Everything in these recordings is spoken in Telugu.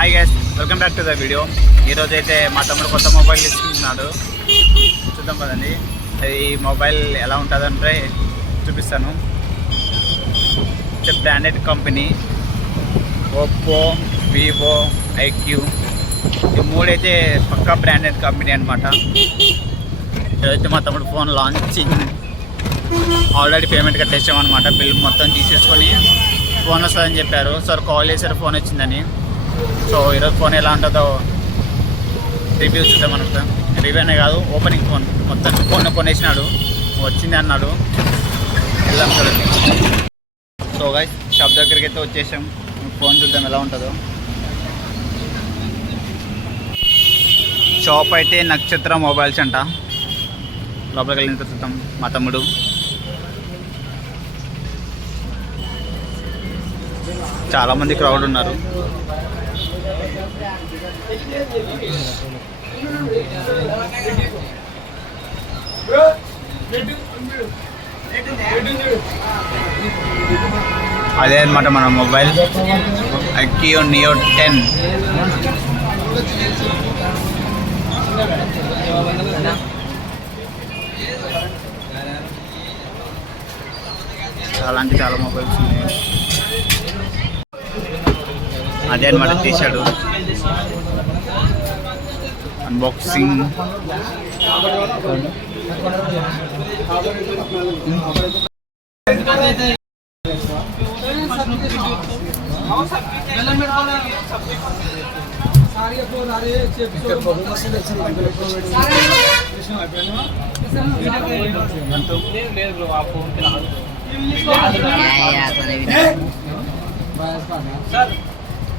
Hi guys welcome back to the video ఈరోజు అయితే మా తమ్ముడు కొత్త మొబైల్ తీసుకుంటున్నాడు. చూద్దాం కదండి ఈ మొబైల్ ఎలా ఉంటుందంటే చూపిస్తాను. Branded company Oppo Vivo iQOO. ఈ మూడైతే పక్కా బ్రాండెడ్ కంపెనీ అనమాట ఈరోజైతే మా తమ్ముడు ఫోన్ లాంచింగ్ ఆల్రెడీ పేమెంట్ కట్టేసామన్నమాట. అనమాట బిల్ మొత్తం తీసేసుకొని ఫోన్ వస్తుందని చెప్పారు. సార్ కాల్ చేశారు ఫోన్ వచ్చిందని. సో ఈరోజు ఫోన్ ఎలా ఉంటుందో రివ్యూ చూద్దాం అనుకుంటాం. రివ్యూ అనే కాదు ఓపెనింగ్ ఫోన్ మొత్తం ఫోన్ కొనేసినాడు. వచ్చింది అన్నాడు. వెళ్దాం చూడండి. సో గా షాప్ దగ్గరికి అయితే వచ్చేసాం. ఫోన్ చూద్దాం ఎలా ఉంటుందో. షాప్ అయితే నక్షత్ర మొబైల్స్ అంట. లోపలికి వెళ్ళిన చూద్దాం. మా తమ్ముడు. చాలామంది క్రౌడ్ ఉన్నారు. అదే అనమాట మన మొబైల్. అక్కియో నియో టెన్ చాలా అంటే చాలా మొబైల్స్ ఉన్నాయి. అదే అనమాట తీశాడు అన్బాక్సింగ్ సార్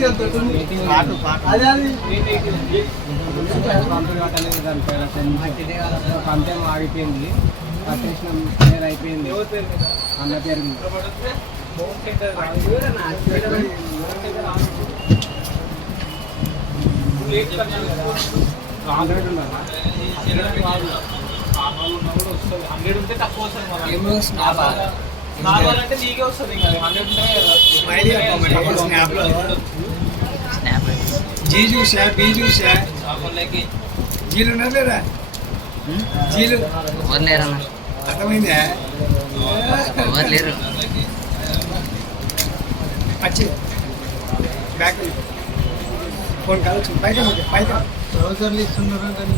చెప్పు పంతేం ఆగిపోయింది పట్టేసిన పేరు అయిపోయింది అన్న పేరు మీద. ఆల్రెడీ ఉన్నారా? హండ్రెడ్ ఉంటే తక్కువ వస్తుంది నీకే వస్తుంది ఇంకా హండ్రెడ్ జీ చూసా బీ చూసా జీలు ఉన్నారు లేదా జీలు ఎవరు లేరన్న అర్థమైందా ఎవరు లేరు? బ్యాక్ ఫోన్ కావచ్చు పైకి ఉంది, పైకి బ్రౌజర్లు ఇస్తున్నారు కానీ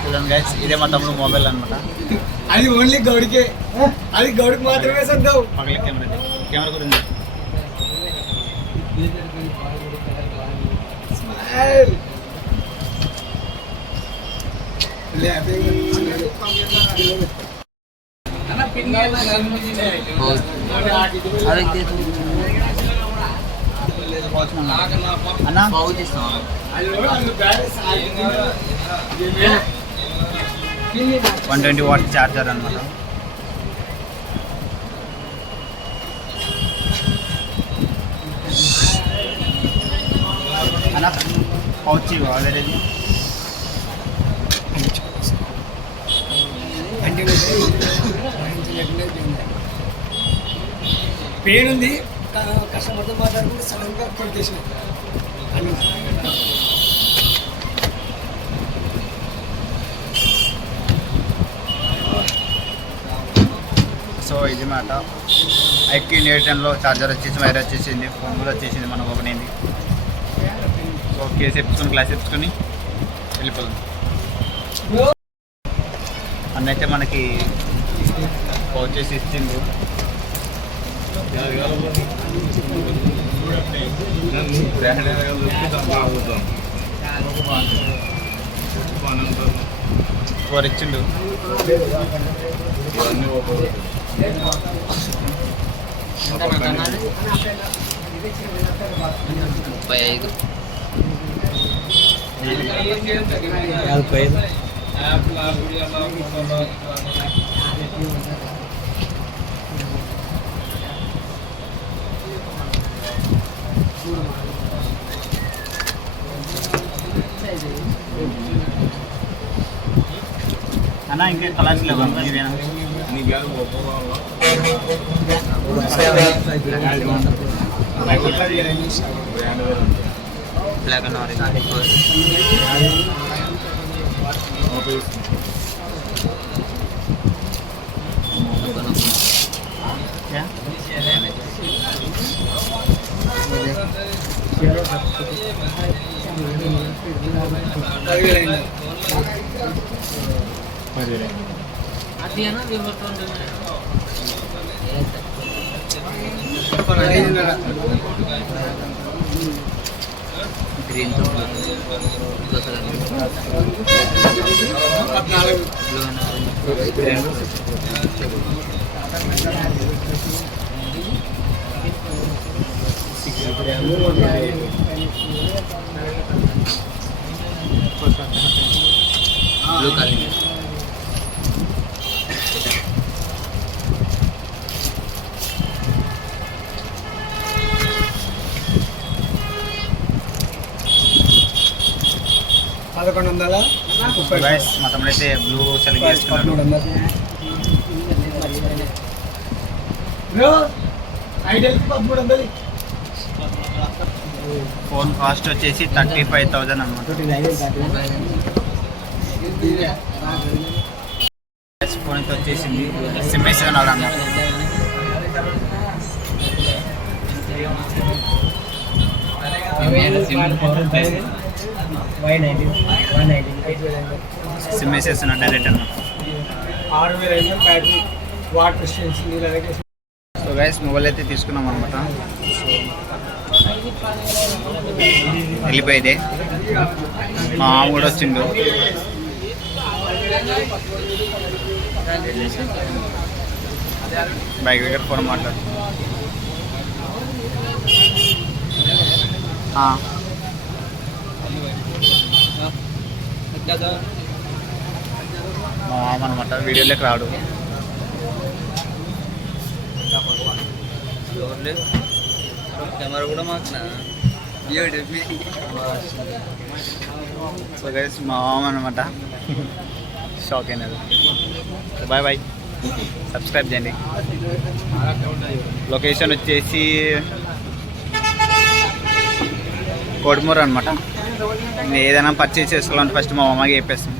చూడండి గైస్ ఇదే మా తమ్ముడు మొబైల్ అనమాట అది ఓన్లీ గౌడికే. అది గౌడికి మాత్రమే సొంతం పగల కెమెరా కెమెరా గురించి స్మైల్ అవి అన్న. వన్ ట్వంటీ వాట్ చార్జర్ అనమాట అన్న పౌచ్ వేరేది పెయిన్ ఉంది కస్టమర్తో మాట్లాడుకుంటే సడన్గా కొట్టేసిన. అని సో ఇది మాట. ఐక్యూ న్యూటన్లో చార్జర్ వచ్చేసి వైర్ వచ్చేసింది ఫోన్ కూడా వచ్చేసింది మనం ఓపెన్ అయింది. సో కేసు ఎప్పుకొని క్లాస్ ఎప్పుకొని వెళ్ళిపోదాం. అన్నైతే మనకి వచ్చేసి ఇచ్చిండు. ఫోర్ ఇచ్చిండు. ముప్పై ఐదు. అన్న ఇంకే కలర్స్ లేవు? అన్న బ్లాక్ అండ్ ఆరెంజ్ యా? అది అన్న రిమోట్ గ్రీన్తో బ్లూ బ్లూ కలర్ పదకొండు వందల ముప్పై గైస్ మా తమ్ముడైతే బ్లూ సెలెక్ట్ చేసుకున్నాడు ఫోన్ కాస్ట్ వచ్చేసి థర్టీ ఫైవ్ థౌజండ్ అనమాట ఫోన్ అయితే వచ్చేసింది. సిమ్మెస్ ఉన్నాడు అన్న. సిమ్ వేసేస్తున్నాడు డైరెక్ట్ అన్న. ఆరు వేల ఐదు వందలు బ్యాటరీ వాటర్ స్టేన్స్ నీళ్ళ దగ్గర సో గైస్ మొబైల్ అయితే తీసుకున్నాం అనమాట వెళ్ళిపోయేది. మా మామ కూడా వచ్చిండు. బైక్ దగ్గర ఫోన్ మాట్లాడు మా మామ అనమాట వీడియోలోకి రాడు. కెమెరా కూడా మాకు సో గైస్ మా మామ అనమాట షాక్ అయినది బాయ్ బాయ్ సబ్స్క్రైబ్ చేయండి. లొకేషన్ వచ్చేసి కోడుమూరు అనమాట ఏదైనా పర్చేస్ చేసుకోవాలంటే ఫస్ట్ మా అమ్మకి చెప్పేస్తాం.